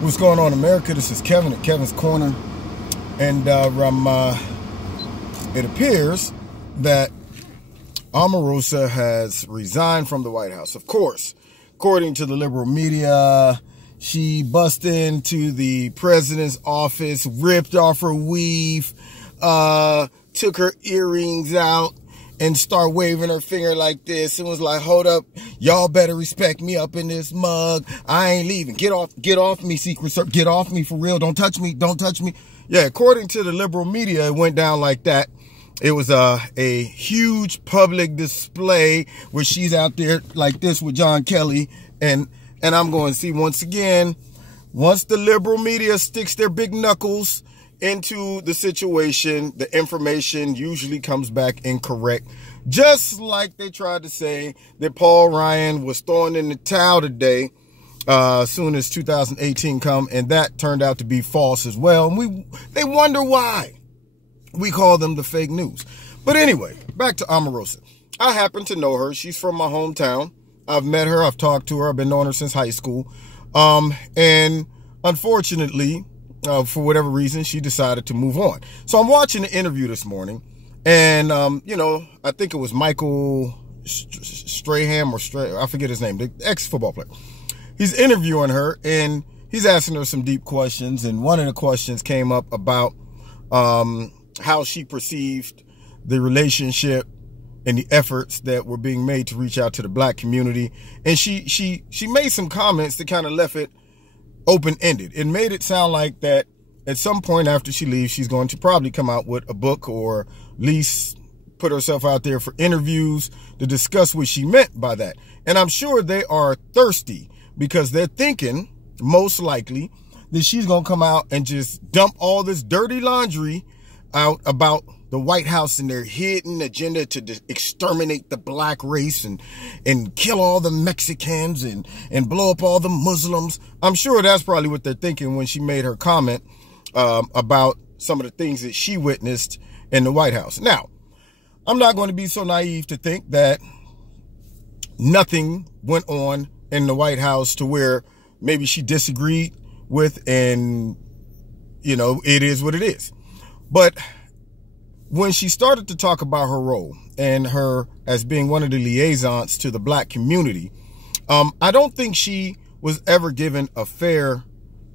What's going on, America? This is Kevin at Kevin's Corner. And it appears that Omarosa has resigned from the White House. Of course, according to the liberal media, she busted into the president's office, ripped off her weave, took her earrings out, and start waving her finger like this and was like, hold up, y'all better respect me up in this mug. I ain't leaving. Get off me, Secret Service. Get off me for real. Don't touch me. Don't touch me. Yeah, according to the liberal media, it went down like that. It was a huge public display where she's out there like this with John Kelly. And I'm going to see, once again, once the liberal media sticks their big knuckles into the situation, the information usually comes back incorrect. Just like they tried to say that Paul Ryan was throwing in the towel today, as soon as 2018 come, and that turned out to be false as well. And they wonder why we call them the fake news. But anyway, back to Omarosa. I happen to know her. She's from my hometown. I've met her. I've talked to her. I've been knowing her since high school. And unfortunately, for whatever reason, she decided to move on. So I'm watching the interview this morning, and, I think it was Michael Strahan I forget his name, the ex-football player. He's interviewing her, and he's asking her some deep questions, and one of the questions came up about how she perceived the relationship and the efforts that were being made to reach out to the black community. And she made some comments that kind of left it open-ended. It made it sound like that at some point after she leaves, she's going to probably come out with a book, or at least put herself out there for interviews to discuss what she meant by that. And I'm sure they are thirsty, because they're thinking, most likely, that she's going to come out and just dump all this dirty laundry out about the White House and their hidden agenda to exterminate the black race and kill all the Mexicans and blow up all the Muslims. I'm sure that's probably what they're thinking when she made her comment about some of the things that she witnessed in the White House. Now, I'm not going to be so naive to think that nothing went on in the White House to where maybe she disagreed with, and, it is what it is. But when she started to talk about her role and her as being one of the liaisons to the black community, I don't think she was ever given a fair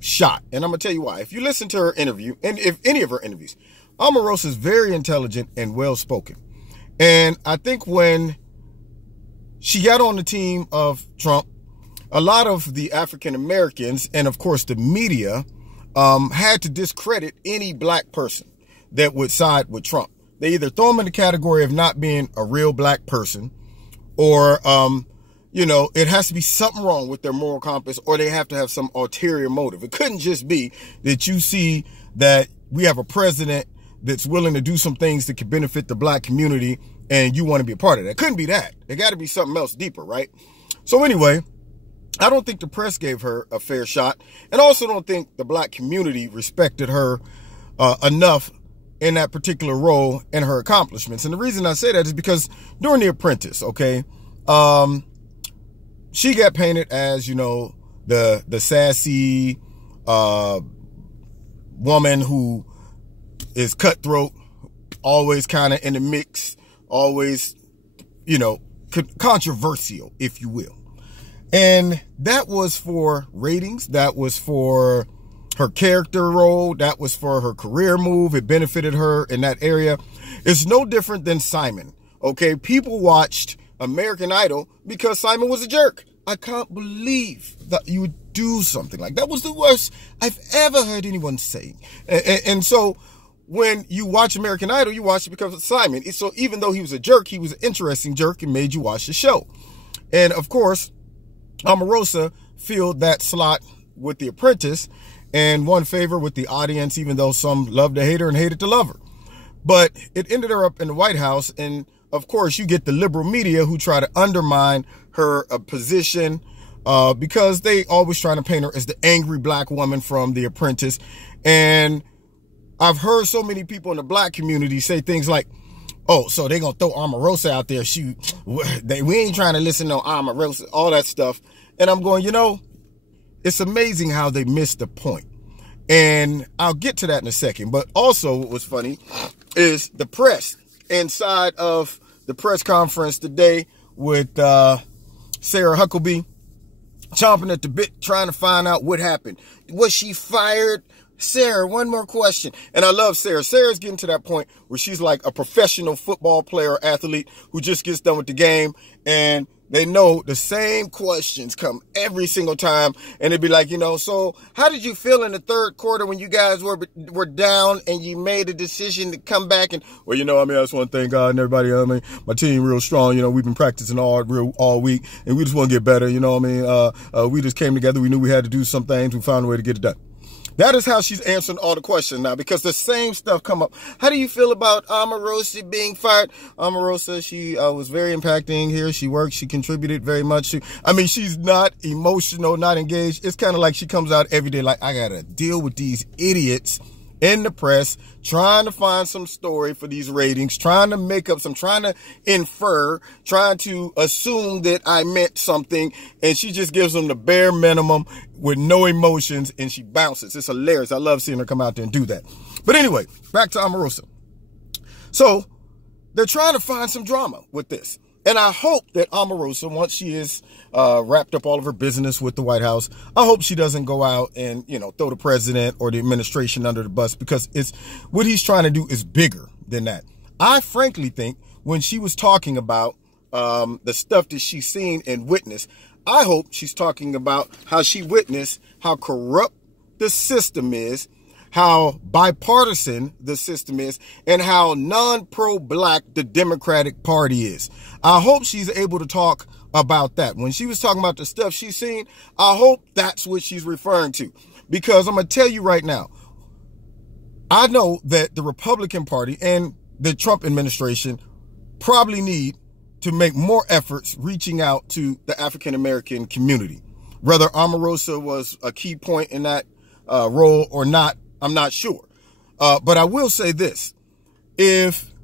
shot. And I'm going to tell you why. If you listen to her interview, and if any of her interviews, Omarosa is very intelligent and well-spoken. And I think when she got on the team of Trump, a lot of the African Americans and, of course, the media had to discredit any black person that would side with Trump. They either throw him in the category of not being a real black person, or, it has to be something wrong with their moral compass, or they have to have some ulterior motive. It couldn't just be that you see that we have a president that's willing to do some things that could benefit the black community and you want to be a part of that. It couldn't be that. There got to be something else deeper, right? So anyway, I don't think the press gave her a fair shot, and also don't think the black community respected her enough in that particular role and her accomplishments. And the reason I say that is because during The Apprentice, okay, she got painted as, the sassy woman who is cutthroat, always kind of in the mix, always, controversial, if you will. And that was for ratings. That was for her character role. That was for her career move. It benefited her in that area. It's no different than Simon. Okay. People watched American Idol because Simon was a jerk. I can't believe that you would do something like that. Was the worst I've ever heard anyone say. And so when you watch American Idol, you watch it because of Simon. So even though he was a jerk, he was an interesting jerk and made you watch the show. And of course, Omarosa filled that slot with The Apprentice and won favor with the audience, even though some loved to hate her and hated to love her. But it ended her up in the White House. And of course, you get the liberal media who try to undermine her position because they always trying to paint her as the angry black woman from The Apprentice. And I've heard so many people in the black community say things like, oh, so they're going to throw Omarosa out there. We ain't trying to listen to Omarosa, all that stuff. And I'm going, it's amazing how they missed the point. And I'll get to that in a second. But also what was funny is the press inside of the press conference today with Sarah Huckabee chomping at the bit, trying to find out what happened. Was she fired? Sarah, one more question. And I love Sarah. Sarah's getting to that point where she's like a professional football player or athlete who just gets done with the game, and they know the same questions come every single time. And they'd be like, so how did you feel in the third quarter when you guys were down and you made a decision to come back? And, well, I just want to thank God and everybody. My team real strong. We've been practicing all week, and we just want to get better. We just came together. We knew we had to do some things. We found a way to get it done. That is how she's answering all the questions now, because the same stuff come up. How do you feel about Omarosa being fired? Omarosa, she was very impacting here. She worked. She contributed very much. She's not emotional, not engaged. It's kind of like she comes out every day like, I got to deal with these idiots in the press, trying to find some story for these ratings, trying to make up some, trying to infer, trying to assume that I meant something. And she just gives them the bare minimum with no emotions, and she bounces. It's hilarious. I love seeing her come out there and do that. But anyway, back to Omarosa. So they're trying to find some drama with this. And I hope that Omarosa, once she is wrapped up all of her business with the White House, I hope she doesn't go out and, throw the president or the administration under the bus, because it's what he's trying to do is bigger than that. I frankly think when she was talking about the stuff that she's seen and witnessed, I hope she's talking about how she witnessed how corrupt the system is, how bipartisan the system is, and how non-pro-black the Democratic Party is. I hope she's able to talk about that. When she was talking about the stuff she's seen, I hope that's what she's referring to. Because I'm going to tell you right now, I know that the Republican Party and the Trump administration probably need to make more efforts reaching out to the African-American community. Whether Omarosa was a key point in that role or not, I'm not sure. But I will say this. If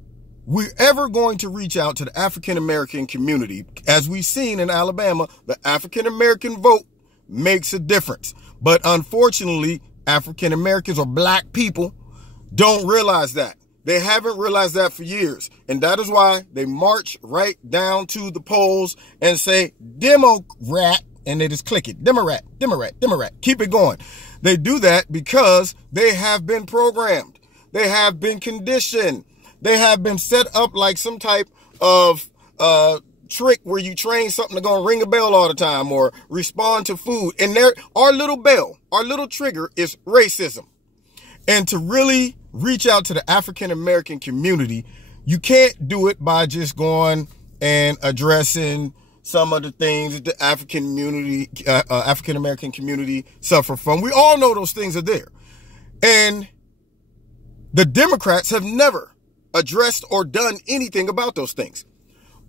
we're ever going to reach out to the African-American community, as we've seen in Alabama, the African-American vote makes a difference. But unfortunately, African-Americans or black people don't realize that. They haven't realized that for years. And that is why they march right down to the polls and say, Democrat, and they just click it. Democrat, Democrat, Democrat. Keep it going. They do that because they have been programmed. They have been conditioned. They have been set up like some type of trick where you train something to go and ring a bell all the time or respond to food. And our little bell, our little trigger is racism. And to really reach out to the African-American community, you can't do it by just going and addressing some of the things that the African-American community suffer from. We all know those things are there. And the Democrats have never addressed or done anything about those things.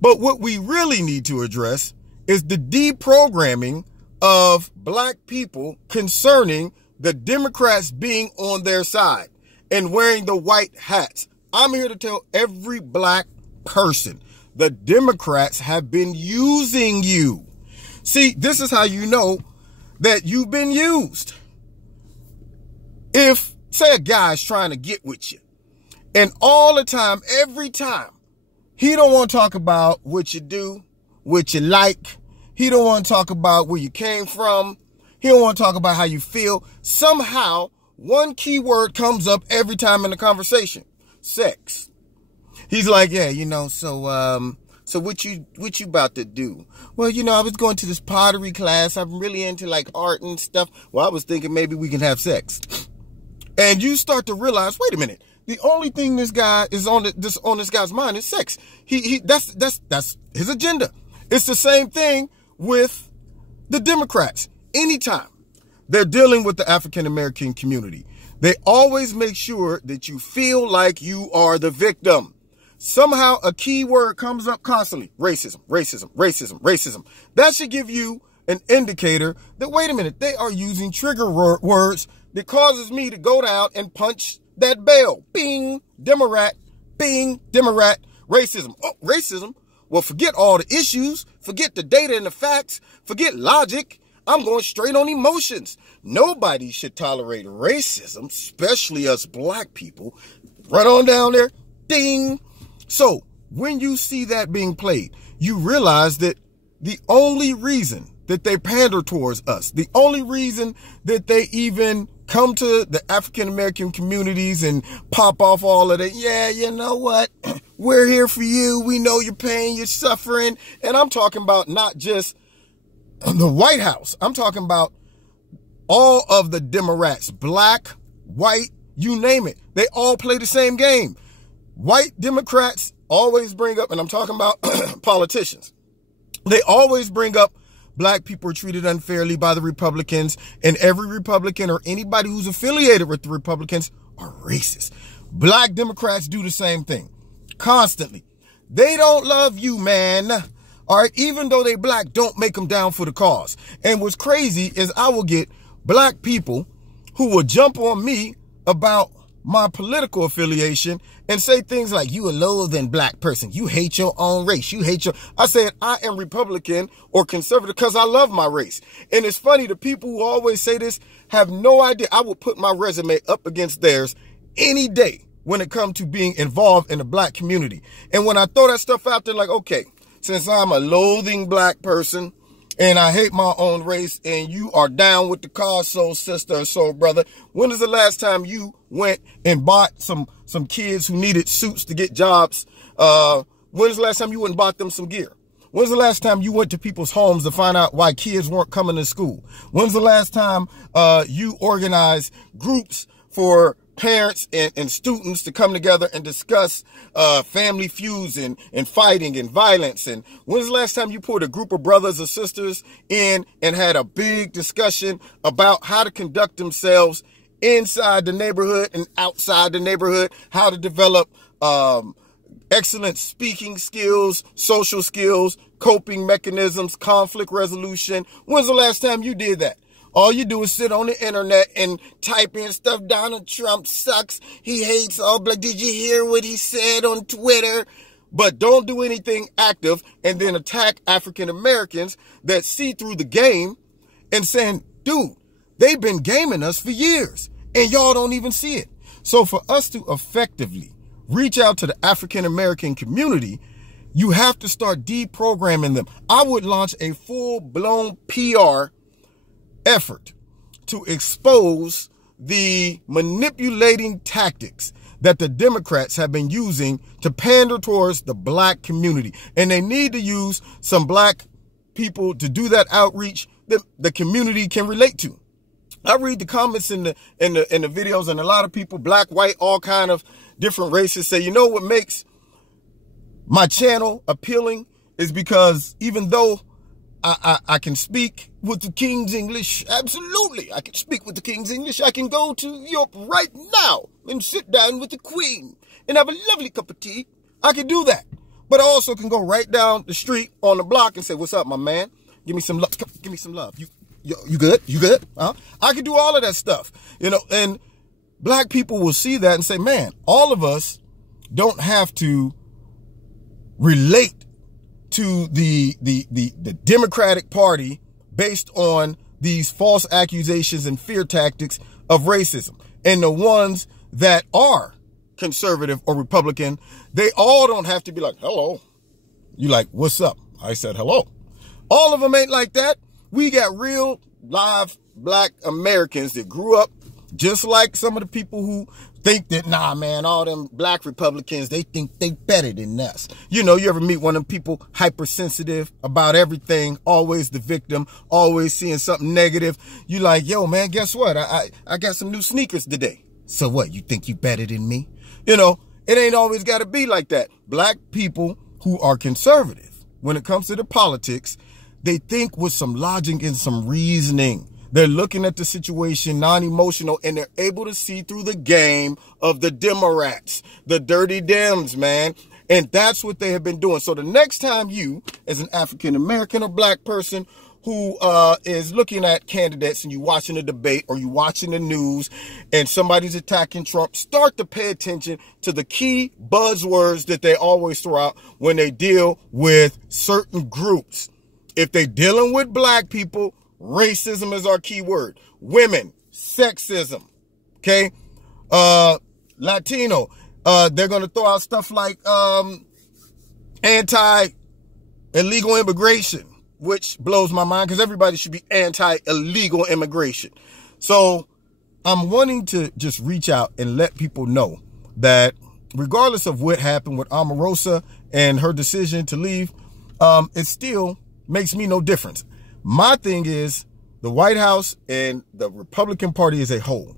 But what we really need to address is the deprogramming of black people concerning the Democrats being on their side and wearing the white hats. I'm here to tell every black person, the Democrats have been using you. See, this is how you know that you've been used. If, say, a guy's trying to get with you, and all the time, every time, he don't want to talk about what you do, what you like. He don't want to talk about where you came from. He don't want to talk about how you feel. Somehow, one key word comes up every time in the conversation: sex. He's like, yeah, so what you about to do? Well, I was going to this pottery class. I'm really into like art and stuff. Well, I was thinking maybe we can have sex. And you start to realize, wait a minute, the only thing this guy is on this guy's mind is sex. That's his agenda. It's the same thing with the Democrats. Anytime they're dealing with the African-American community, they always make sure that you feel like you are the victim. Somehow a key word comes up constantly: racism, racism, racism, racism. That should give you an indicator that, wait a minute, they are using trigger words that causes me to go down and punch that bell. Bing, Democrat, bing, Democrat, racism. Oh, racism? Well, forget all the issues, forget the data and the facts, forget logic. I'm going straight on emotions. Nobody should tolerate racism, especially us black people. Right on down there, ding. So when you see that being played, you realize that the only reason that they pander towards us, the only reason that they even come to the African-American communities and pop off all of that, yeah, you know what? We're here for you. We know your pain, you're suffering. And I'm talking about not just the White House. I'm talking about all of the Democrats, black, white, you name it. They all play the same game. White Democrats always bring up, and I'm talking about politicians, they always bring up black people are treated unfairly by the Republicans, and every Republican or anybody who's affiliated with the Republicans are racist. Black Democrats do the same thing constantly. They don't love you, man. All right, even though they black, don't make them down for the cause. And what's crazy is I will get black people who will jump on me about my political affiliation and say things like, you a lower than black person. You hate your own race. You hate your... I said, I am Republican or conservative because I love my race. And it's funny, the people who always say this have no idea. I will put my resume up against theirs any day when it comes to being involved in the black community. And when I throw that stuff out there, like, okay, since I'm a loathing black person and I hate my own race, and you are down with the cause, soul sister or soul brother, when is the last time you went and bought some kids who needed suits to get jobs? When's the last time you went and bought them some gear? When's the last time you went to people's homes to find out why kids weren't coming to school? When's the last time you organized groups for parents and students to come together and discuss family feuds and fighting and violence? And when's the last time you put a group of brothers or sisters in and had a big discussion about how to conduct themselves inside the neighborhood and outside the neighborhood, how to develop excellent speaking skills, social skills, coping mechanisms, conflict resolution? When's the last time you did that? All you do is sit on the internet and type in stuff. Donald Trump sucks. He hates all black. Did you hear what he said on Twitter? But don't do anything active and then attack African Americans that see through the game and saying, dude, they've been gaming us for years and y'all don't even see it. So for us to effectively reach out to the African American community, you have to start deprogramming them. I would launch a full-blown PR effort to expose the manipulating tactics that the Democrats have been using to pander towards the black community. And they need to use some black people to do that outreach that the community can relate to. I read the comments in the videos, and a lot of people, black, white, all kind of different races, say, you know what makes my channel appealing is because even though I can speak with the King's English, absolutely, I can speak with the King's English. I can go to Europe right now and sit down with the Queen and have a lovely cup of tea. I can do that. But I also can go right down the street on the block and say, what's up, my man? Give me some love. Give me some love. You good? You good? Huh? I can do all of that stuff, you know, and black people will see that and say, man, all of us don't have to relate to the Democratic Party based on these false accusations and fear tactics of racism. And the ones that are conservative or Republican, they all don't have to be like, hello. You like, what's up? I said, hello. All of them ain't like that. We got real live black Americans that grew up just like some of the people who think that, nah, man, all them black Republicans, they think they better than us. You know, you ever meet one of them people hypersensitive about everything, always the victim, always seeing something negative. You like, yo, man, guess what? I got some new sneakers today. So what, you think you better than me? You know, it ain't always got to be like that. Black people who are conservative, when it comes to the politics, they think with some logic and some reasoning. They're looking at the situation non-emotional, and they're able to see through the game of the Democrats, the dirty Dems, man. And that's what they have been doing. So the next time you, as an African-American or black person who is looking at candidates and you watching a debate or you watching the news and somebody's attacking Trump, start to pay attention to the key buzzwords that they always throw out when they deal with certain groups. If they're dealing with black people, Racism is our key word. Women, sexism. Okay? Latino, they're going to throw out stuff like anti-illegal immigration, which blows my mind because everybody should be anti-illegal immigration. So I'm wanting to just reach out and let people know that regardless of what happened with Omarosa and her decision to leave, it still makes me no difference. My thing is the White House and the Republican Party as a whole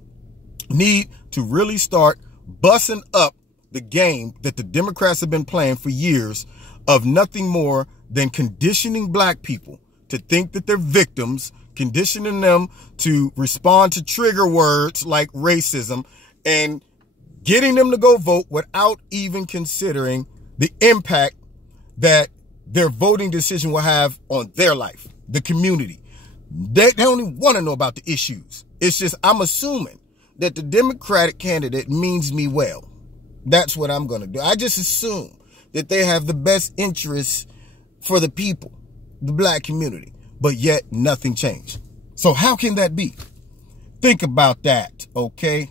need to really start bussing up the game that the Democrats have been playing for years of nothing more than conditioning black people to think that they're victims, conditioning them to respond to trigger words like racism, and getting them to go vote without even considering the impact that their voting decision will have on their life, the community. They don't even want to know about the issues. It's just, I'm assuming that the Democratic candidate means me well. That's what I'm going to do. I just assume that they have the best interests for the people, the black community, but yet nothing changed. So how can that be? Think about that, okay?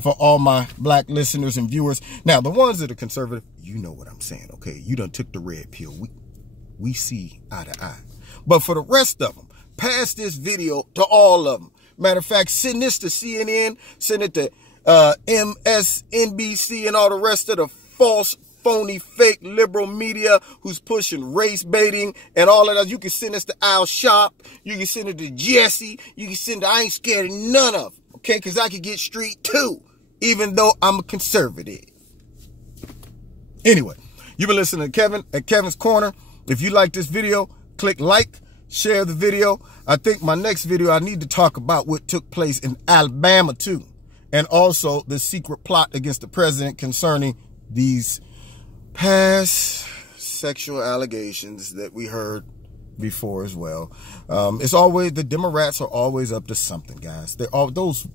For all my black listeners and viewers. Now, the ones that are conservative, you know what I'm saying, okay? You done took the red pill. We see eye to eye. But for the rest of them, pass this video to all of them. Matter of fact, send this to CNN, send it to MSNBC and all the rest of the false, phony, fake liberal media who's pushing race baiting and all of that. You can send this to Al Shop. You can send it to Jesse. You can send it to, I ain't scared of none of them, okay? Because I could get street too, even though I'm a conservative. Anyway, you've been listening to Kevin at Kevin's Corner. If you like this video, click like, share the video. I think my next video, I need to talk about what took place in Alabama too. And also the secret plot against the president concerning these past sexual allegations that we heard before as well. It's always, the Democrats are always up to something, guys. They're all those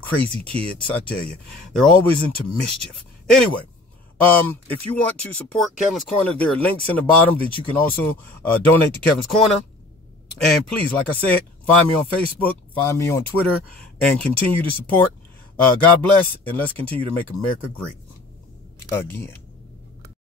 crazy kids, I tell you. They're always into mischief. Anyway, if you want to support Kevin's Corner, there are links in the bottom that you can also donate to Kevin's Corner. And please, like I said, find me on Facebook, find me on Twitter, and continue to support. God bless, and let's continue to make America great again.